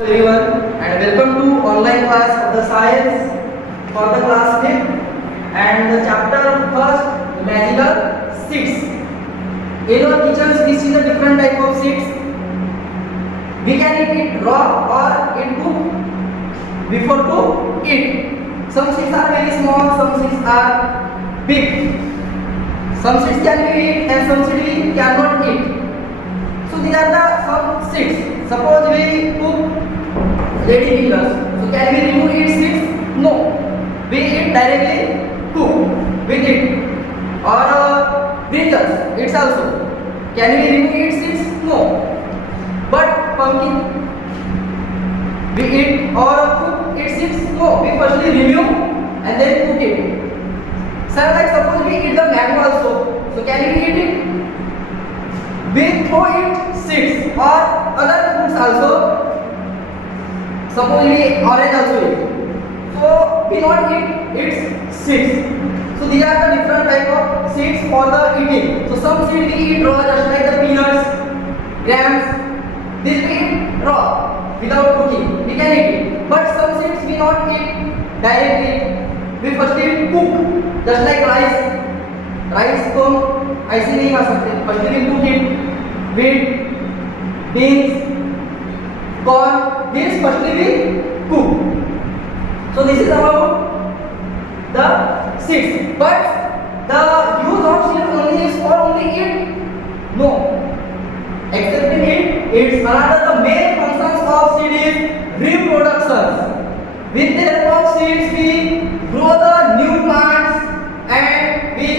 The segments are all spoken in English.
Everyone, and welcome to online class of the science for the class 5th and the chapter first magical seeds. In our kitchens we see the different type of seeds. We can eat it raw or in cook before to eat. Some seeds are very small, some seeds are big. Some seeds can be eaten and some seeds we cannot eat. So these are the some seeds. Suppose we cook lady fingers. So can we remove its seeds? No. We eat directly cook with it. Or brinjals, it's also. Can we remove its seeds? No. But pumpkin, we eat or cook its seeds? No. We firstly remove and then cook it. Sir, like suppose we eat the mango also. So can we eat it? We throw it seeds or other fruits also. Suppose we orange also eat. So we not eat its seeds. So these are the different type of seeds for the eating. So some seeds we eat raw, just like the peanuts, grams. This we eat raw without cooking. We can eat it. But some seeds we not eat directly. We firstly cook, just like rice. Rice को ऐसे नहीं खा सकते. Firstly we cook it. Wheat, beans, corn. This firstly we cook. So this is about the seeds. But the use of seeds only is for only eat? No. Except in it, it's another the main functions of seed is reproduction. With the help of seeds we grow the new plants and we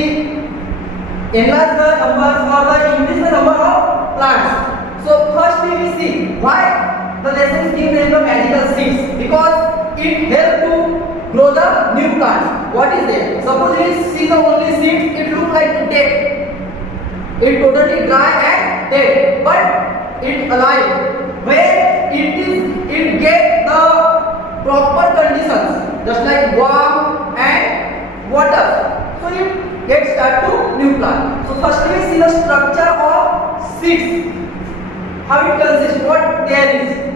enlarge the numbers or the increase the number of plants. So firstly we see why the lessons give them the magical seeds, because it helps to grow the new plants. What is it? Suppose we see the only seeds, it looks like dead. It totally dry and dead, but it alive. When it get the proper conditions, just like warm and water, so it gets start to new plant. So first we see the structure of seeds, how it consists, what there is.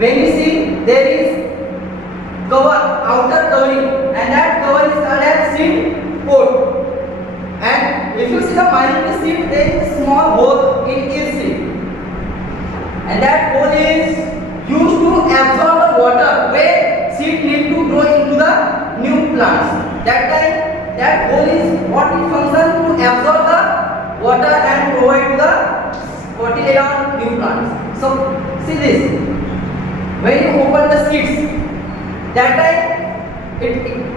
When you see there is cover, outer covering, and that cover is called as seed pod. And if you see the minute seed, there is a small hole in each seed, and that hole is used to absorb the water where seed need to grow into the new plants. That time that hole is what it functions to absorb the water and provide the fertilizer new plants. So see this, when you open the seeds, that time it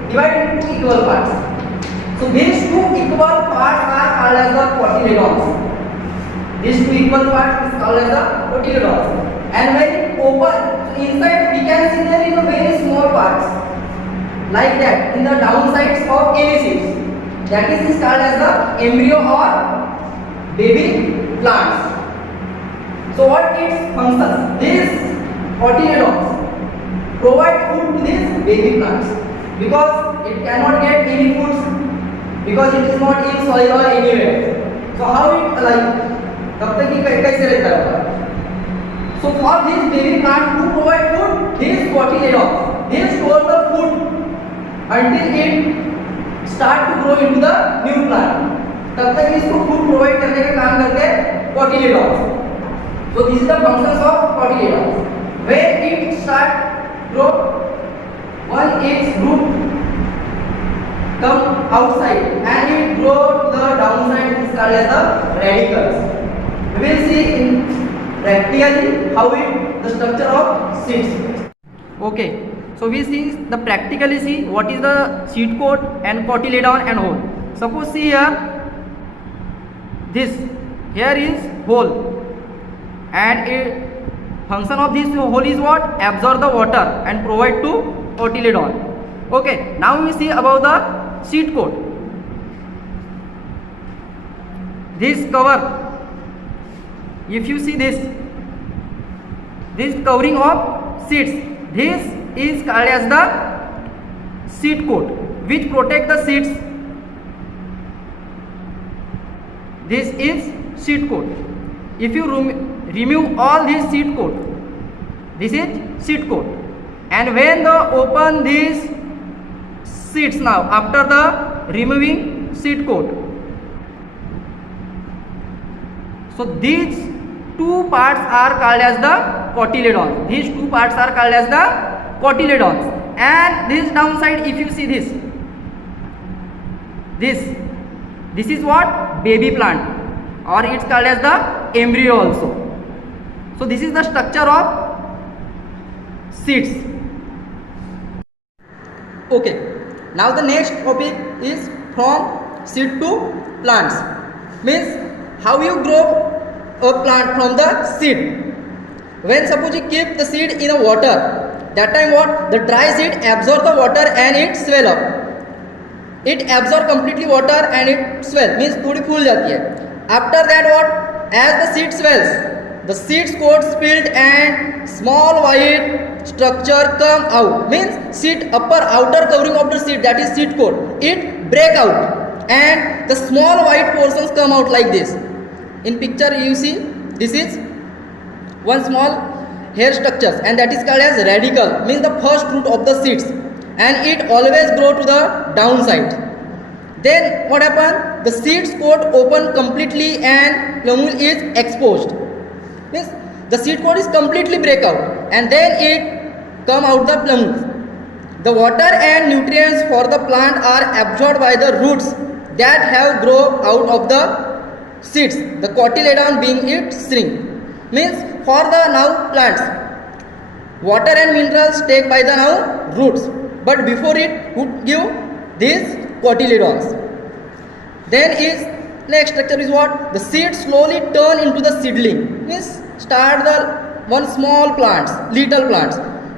divided into equal parts. So these two equal parts are called as the cotyledons. These two equal parts is called as the cotyledons. And when it open, so inside we can see there is a very small parts like that in the downsides of any seeds. That is called as the embryo or baby plants. So what its functions? These cotyledons provide food to these baby plants, because it cannot get any foods, because it is not in soil or anywhere. So how it alive? तब तक ये कैसे रहता है? So for this baby plant to provide food, these cotyledons, they store the food until it start to grow into the new plant. तब तक इसको food provide करने का काम करते हैं cotyledons. So these are the functions of cotyledons. When it start grow, one its root come outside and it grow to the downside is called as the radicals. We will see in practically how it the structure of seeds. Okay, so we see the practically see what is the seed coat and cotyledon and hole. Suppose see here, this here is hole, and a function of this hole is what? Absorb the water and provide to cotyledon. Okay, now we see about the seed coat. This cover, if you see this covering of seeds, this is called as the seed coat, which protect the seeds. This is seed coat. If you remove all this seed coat, This is seed coat. And when the open these seeds now, after the removing seed coat, so these two parts are called as the cotyledons. These two parts are called as the cotyledons. And this downside, if you see this is what? Baby plant, or it's called as the embryo also. So this is the structure of seeds. Okay, now the next topic is from seed to plants. Means how you grow a plant from the seed. When suppose you keep the seed in a water, that time what? The dry seed absorb the water and it swell up. It absorb completely water and it swell, means थोड़ी फूल जाती है. After that what? As the seed swells, the seed coat spilled and small white structure come out. Means seed upper outer covering of the seed, that is seed coat, it break out and the small white portions come out like this. In picture you see, this is one small hair structures and that is called as radicle, means the first root of the seeds, and it always grow to the downside. Then what happen? The seeds coat open completely and plumule is exposed. Means the seed coat is completely break out and then it come out the plumule. The water and nutrients for the plant are absorbed by the roots that have grown out of the seeds, the cotyledon being its string. Means for the now plants, water and minerals take by the now roots, but before it would give these cotyledons. Then is next structure is what? The seeds slowly turn into the seedling. Means start the one small plants, little plants.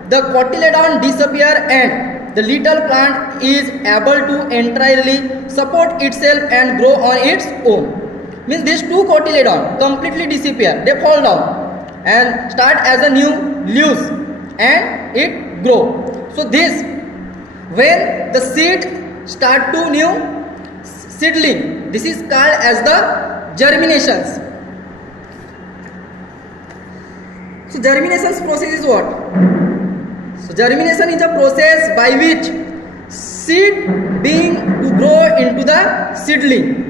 The cotyledon disappear and the little plant is able to entirely support itself and grow on its own. Means these two cotyledon completely disappear, they fall down and start as a new leaves and it grow. So this, when the seed start to new seedling, this is called as the germinations. So germinations process is what? So germination is a process by which seed being to grow into the seedling.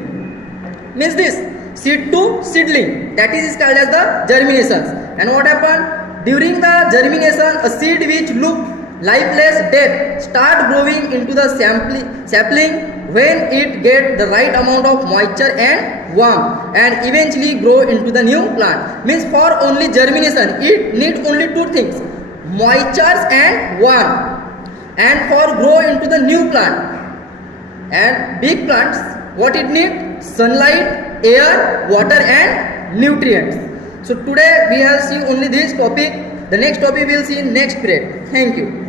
Means this seed to seedling, that is called as the germinations. And what happened? During the germination, a seed which look lifeless dead start growing into the sapling when it get the right amount of moisture and warmth and eventually grow into the new plant. Means for only germination it need only two things, moisture and warmth, and for grow into the new plant. And big plants, what it need? Sunlight, air, water and nutrients. So today we have seen only this topic. The next topic we will see in next period. Thank you.